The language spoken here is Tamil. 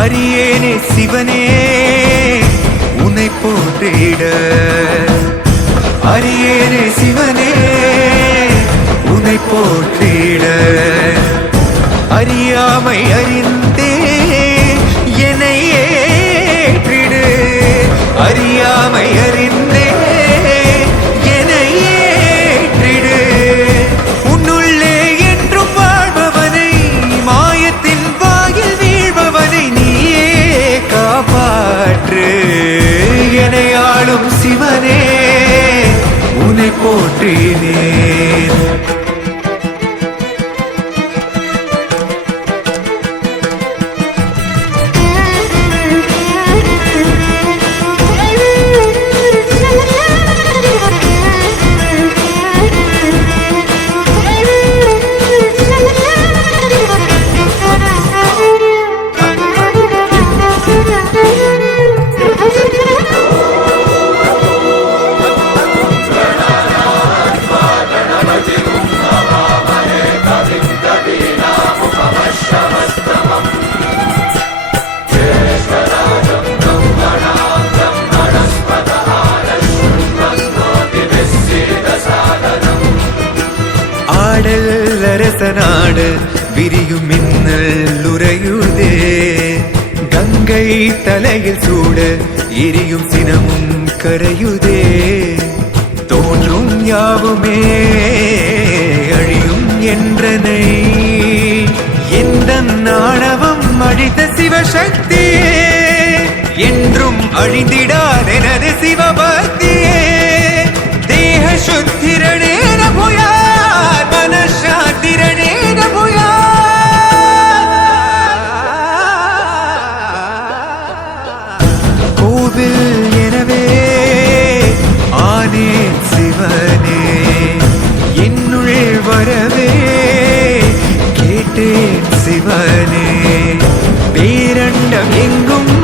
அறியேனே சிவனே உன்னை போற்றிட. அறியேனே சிவனே உன்னை போற்றிட. அறியாமை அறிந்தே என்னை ஏற்றிடு. அறியாமை அறிந்தே என்னை ஏற்றிடு. உன்னுள்ளே என்றும் வாழ்பவனை, மாயத்தின் வாயில் வீழ்பவனை நீயே காப்பாற்று. என்னை ஆளும் சிவனே உன்னை போற்றினேன். அரசநாடு விரியும் மின்னல் உறையுதே. கங்கை தலையில் சூட எரியும் சினமும் கரையுதே. தோன்றும் யாவுமே அழியும் என்றனை எந்த நாணவம் அழித்த சிவசக்தியே. என்றும் அழிந்திடாதெனது சிவபக்தியே. தேக சுத்திரணே நபுயா மனசாத்திரணே நபுயா. கோவில் எனவே ஆனேன் சிவனே. என்னுள் வரவே கேட்டேன் சிவனே. பேரண்டம் எங்கும்